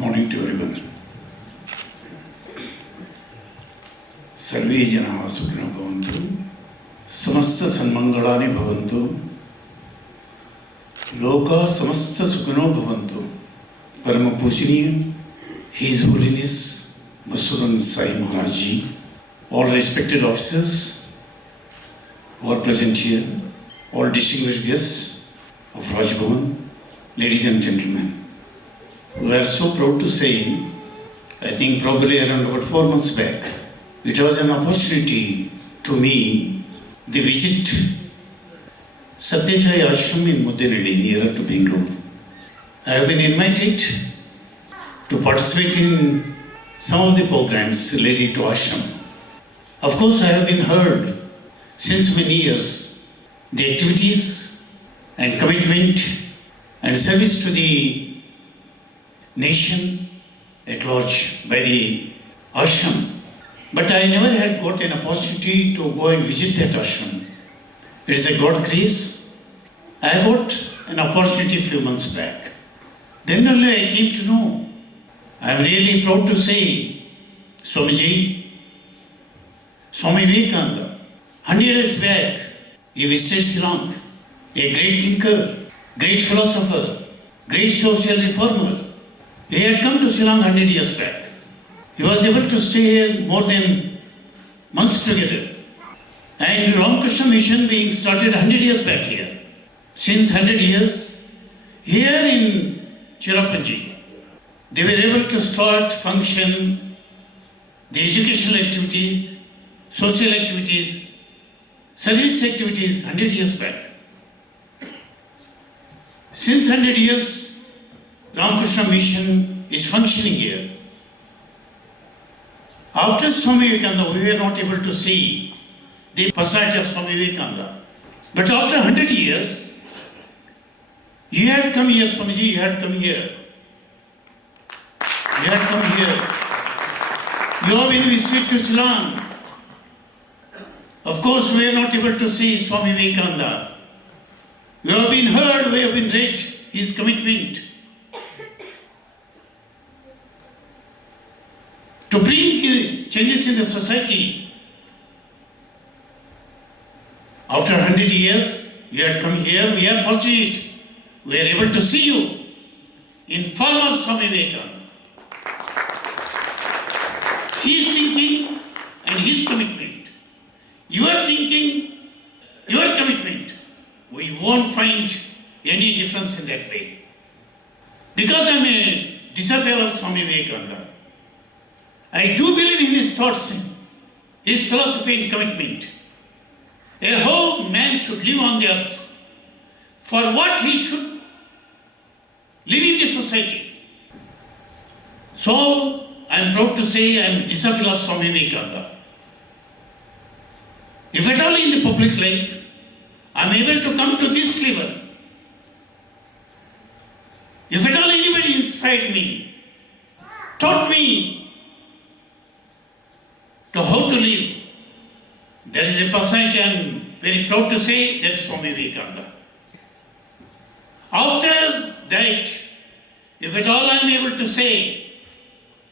morning to everyone. सर्वे जनाः सुखिनो भवन्तु, समस्त सन्मङ्गलानि भवन्तु, लोका समस्त सुखिनो भवन्तु. परम पूजनीय His Holiness Masudan Sai Maharaj Ji, all respected officers who are present here, all distinguished guests of Raj Bhavan, ladies and gentlemen. We are so proud to say, I think probably around about 4 months back, it was an opportunity to me, the visit Satyasai Ashram in Mudenadi, nearer to Bangalore. I have been invited to participate in some of the programs related to ashram. Of course, I have been heard since many years the activities and commitment and service to the nation at large by the ashram. But I never had got an opportunity to go and visit that ashram. It is a God grace. I got an opportunity a few months back. Then only I came to know. I am really proud to say, Swamiji, Swami Vivekananda, 100 years back, he visited Shillong, a great thinker, great philosopher, great social reformer. He had come to Shillong 100 years back. He was able to stay here more than months together. And Ramakrishna Mission being started 100 years back here. Since 100 years, here in Cherrapunji, they were able to start, function, the educational activities, social activities, service activities 100 years back. Since 100 years, Ramakrishna Mission is functioning here. After Swami Vivekananda, we were not able to see the personality of Swami Vivekananda. But after 100 years, you had come here, Swamiji, you had come here. You had come here. You have been visited to Shillong. Of course, we are not able to see Swami Vivekananda. You have been heard, we have been read his commitment to bring changes in the society. After 100 years, you had come here. We are fortunate. We are able to see you in form of Swami Vivekananda. His thinking and his commitment. Your thinking, your commitment. We won't find any difference in that way. Because I am a disciple of Swami Vivekananda, I do believe in his thoughts, his philosophy and commitment. A whole man should live on the earth for what he should live in the society. So, I am proud to say I am a disciple of Swami Vivekananda. If at all in the public life, I am able to come to this level. If at all anybody inspired me, taught me to how to live, there is a personality I am very proud to say, that is Swami Vivekananda. After that, if at all I am able to say,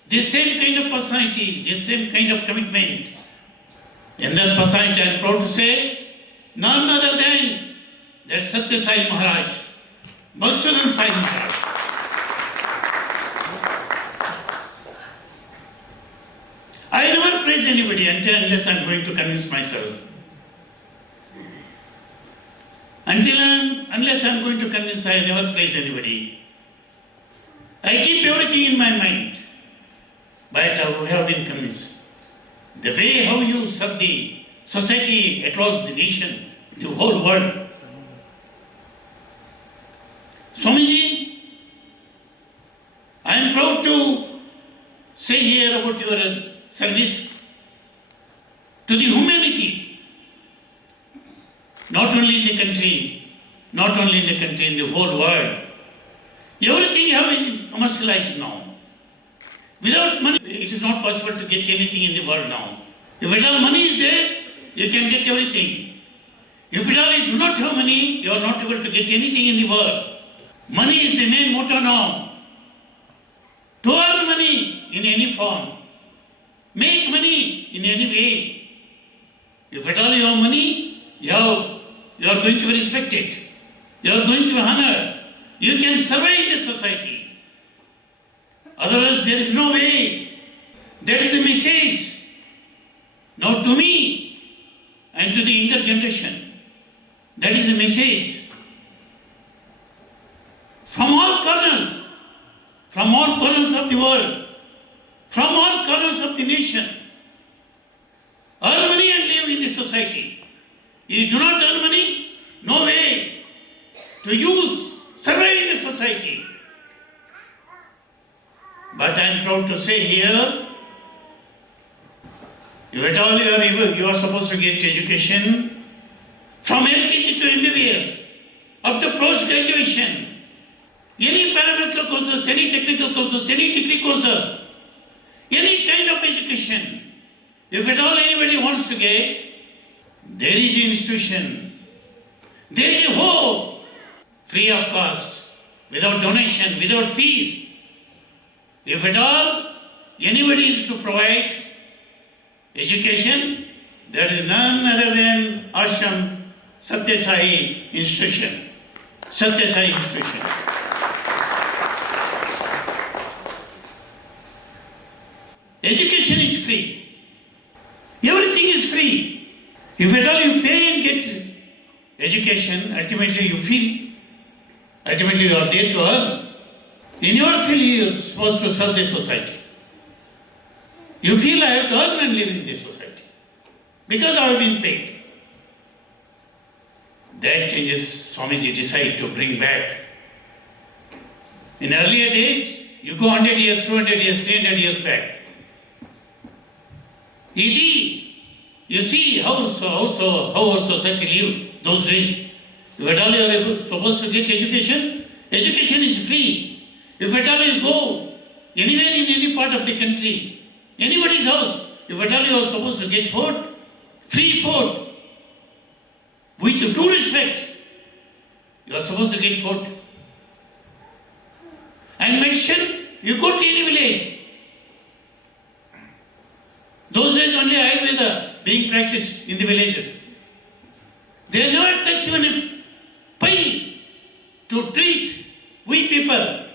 this same kind of personality, this same kind of commitment, in that personality I am proud to say, none other than that Satyasai Maharaj, Masudan Sai Maharaj. I never praise anybody unless I am going to convince myself. Unless I am going to convince, I never praise anybody. I keep everything in my mind. But I have been convinced. The way how you serve the society across the nation, the whole world. Swamiji, I am proud to say here about your service to the humanity. Not only in the country, in the whole world. Everything you have is commercialized now. Without money, it is not possible to get anything in the world now. If at all money is there, you can get everything. If at all you do not have money, you are not able to get anything in the world. Money is the main motto now. To earn money in any form, make money in any way. If at all you have money, you are going to be respected. You are going to be honored. You can survive in the society. Otherwise, there is no way. That is the message. Now to me and to the younger generation, that is the message. From all corners of the world, from all corners of the nation, earn money and live in the society. You do not earn money, no way to survive in the society. But I am proud to say here, if at all you are supposed to get education from LKG to MBBS, after post-graduation, any paramedical courses, any technical courses, any degree courses, any kind of education, if at all anybody wants to get, there is an institution, there is a hope, free of cost, without donation, without fees. If at all anybody is to provide education, that is none other than Ashram Satya Sai Institution. Satya Sai Institution. Education is free. Everything is free. If at all you pay and get education, ultimately you are there to earn. In your field, you are supposed to serve the society. You feel I have to earn and live in this society because I have been paid. That changes Swamiji decided to bring back. In earlier days, you go 100 years, 200 years, 300 years back. You see how our society lived those days. If at all you are supposed to get education, education is free. If at all you go anywhere in any part of the country, anybody's house, if at all you are supposed to get food, free food, with due respect, you are supposed to get food. And medicine, you go to any village. Those days only Ayurveda being practiced in the villages. They never touch even a pie to treat we people.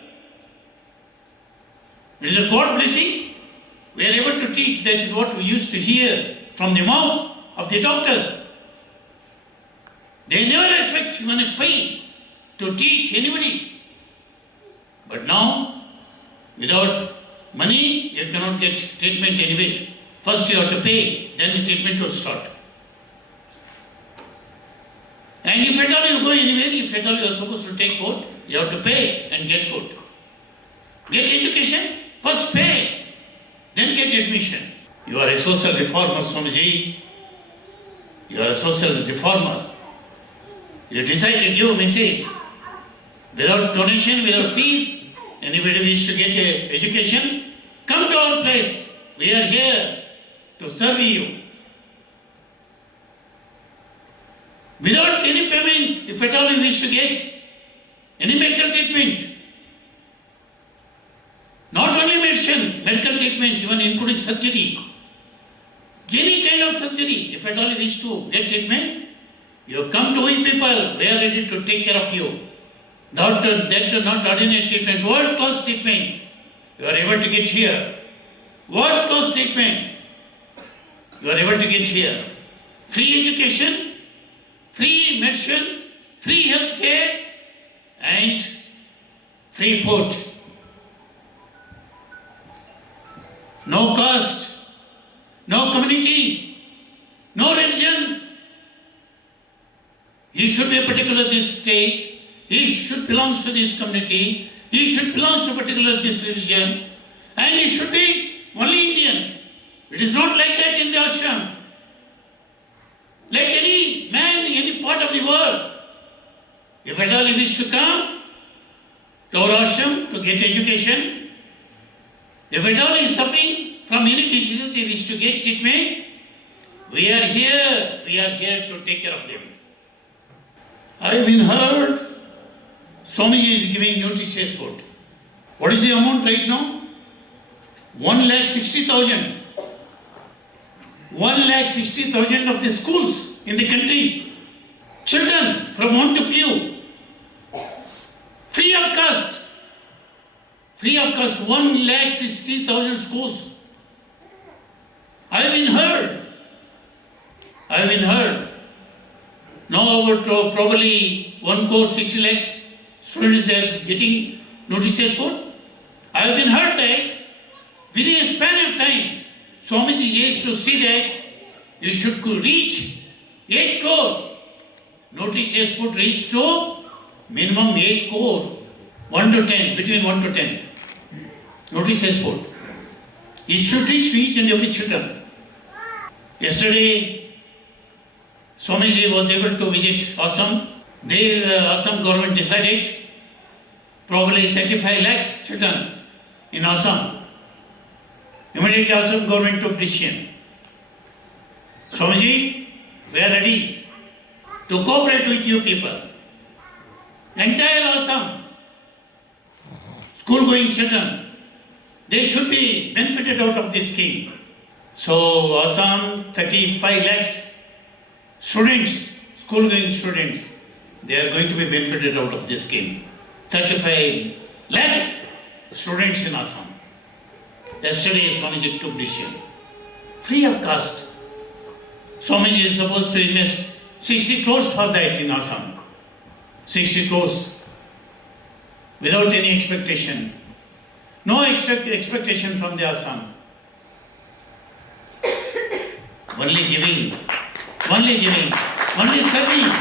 It is a God blessing. We are able to teach. That is what we used to hear from the mouth of the doctors. They never expect even a pie to teach anybody. But now, without money, you cannot get treatment anywhere. First you have to pay, then the treatment will start. And if at all you go anywhere, if at all you are supposed to take food, you have to pay and get food. Get education, first pay, then get admission. You are a social reformer, Swamiji. You are a social reformer. You decide to give a message. Without donation, without fees, anybody wish to get education, come to our place. We are here to serve you. Without any payment, if at all you wish to get any medical treatment, not only medicine, medical treatment, even including surgery, any kind of surgery, if at all you wish to get treatment, you come to we people, we are ready to take care of you. That not ordinary treatment, world-class treatment, you are able to get here. World-class treatment, you are able to get here. Free education, free medicine, free health care, and free food. No caste, no community, no religion. He should be a particular this state. He should belong to this community. He should belong to particular this religion. And he should be only Indian. It is not like that in the ashram. Like any man, any part of the world. If at all he wishes to come to our ashram to get education, if at all he is suffering from any diseases, he wishes to get treatment, we are here to take care of them. I have been heard Swamiji is giving nutritious food. What is the amount right now? 1,60,000. 1,60,000 of the schools in the country. Children from one to few. Free of cost. Free of cost. 1,60,000 schools. I have been heard. Now about probably one course 6 lakhs students they are getting notices for. I have been heard that within a span of time, Swamiji used to see that you should reach 8 crore. Notices put reach to minimum 8 crore. 1 to 10, between 1 to 10. Notices put. It should reach to each and every children. Yesterday, Swamiji was able to visit Assam. The Assam government decided probably 35 lakhs children in Assam. Immediately Assam government took decision. Swamiji, we are ready to cooperate with you people. Entire Assam, school-going children, they should be benefited out of this scheme. So Assam, 35 lakhs students, school-going students, they are going to be benefited out of this scheme. 35 lakhs students in Assam. Yesterday, Swamiji took decision. Free of cost. Swamiji is supposed to invest 60 crores for that in Assam. 60 crores. Without any expectation. No expectation from the Assam. Only giving. Only serving.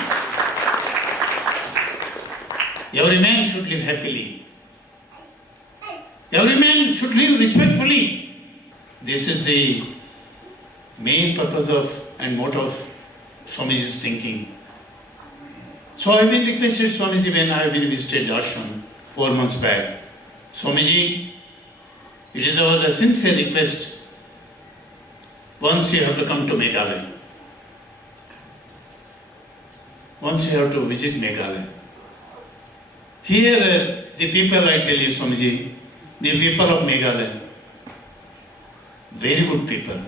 Every man should live happily. Every man should live respectfully. This is the main purpose of and motto of Swamiji's thinking. So I have been requested Swamiji when I have been visited Ashram 4 months back. Swamiji, it is our sincere request. Once you have to come to Meghalaya. Once you have to visit Meghalaya. Here, the people, I tell you, Swamiji, the people of Meghalaya, very good people.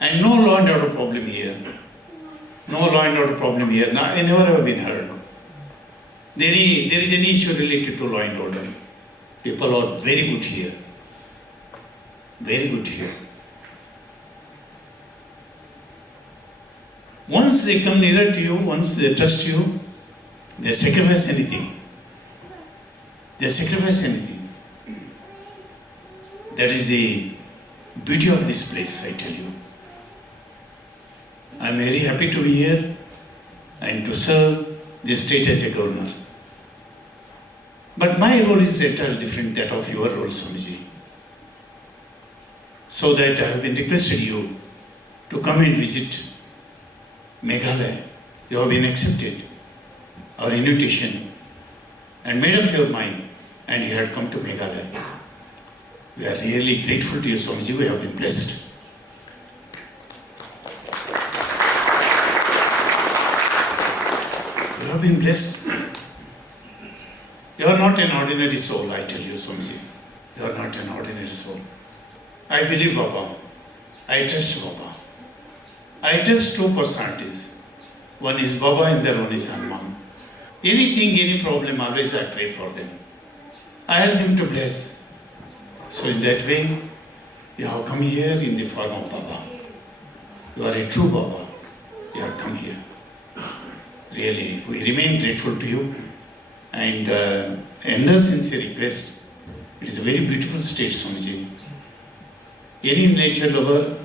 And no law and order problem here. No law and order problem here. Now, I never have been heard. There is any issue related to law and order. People are very good here. Very good here. Once they come nearer to you, once they trust you, they sacrifice anything. They sacrifice anything. That is the beauty of this place, I tell you. I am very happy to be here and to serve this state as a governor. But my role is entirely different that of your role, Swamiji. So that I have been requested you to come and visit Meghalaya. You have been accepted our invitation and made up your mind and you had come to Meghalaya. We are really grateful to you, Swamiji. We have been blessed. You have been blessed. You are not an ordinary soul, I tell you, Swamiji. You are not an ordinary soul. I believe Baba. I trust Baba. I trust two personalities. One is Baba and the other one is Hanuman. Anything, any problem, always I pray for them. I ask them to bless. So in that way, you have come here in the form of Baba. You are a true Baba. You have come here. Really, we remain grateful to you. And another sincere request, it is a very beautiful state, Swamiji. Any nature lover,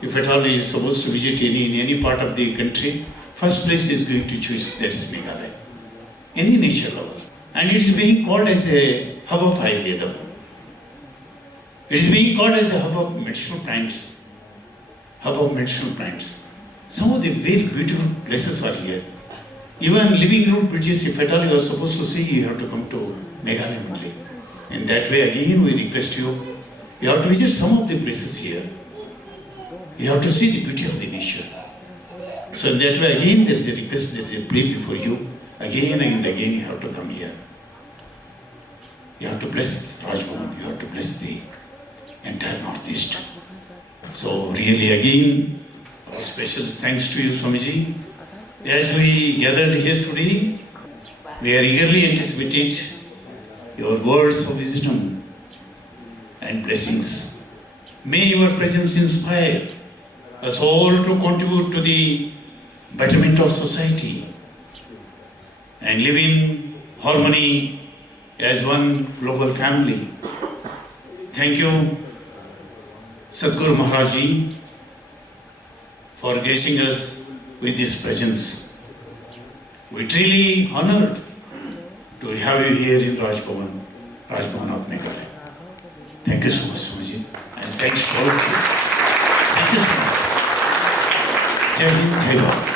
if at all he is supposed to visit in any part of the country, first place he is going to choose, that is Meghalaya. Any nature lover. And it is being called as a hub of Ayurveda. It is being called as a hub of medicinal plants. Hub of medicinal plants. Some of the very beautiful places are here. Even living root bridges, if at all you are supposed to see, you have to come to Meghalaya only. In that way, again, we request you, you have to visit some of the places here. You have to see the beauty of the nature. So in that way, again, there is a request, there is a plea before you. Again and again, you have to come here. You have to bless Raj Bhavan, you have to bless the entire Northeast. So really again, our special thanks to you, Swamiji. As we gathered here today, we are eagerly anticipated your words of wisdom and blessings. May your presence inspire us all to contribute to the betterment of society and live in harmony as one global family. Thank you, Sadhguru Maharaj Ji, for gracing us with this presence. We're truly honored to have you here in Raj Bhavan of Meghalaya. Thank you so much, Swamiji, and thanks to all of you. Thank you so much. Jai Hind, Jai Bharat.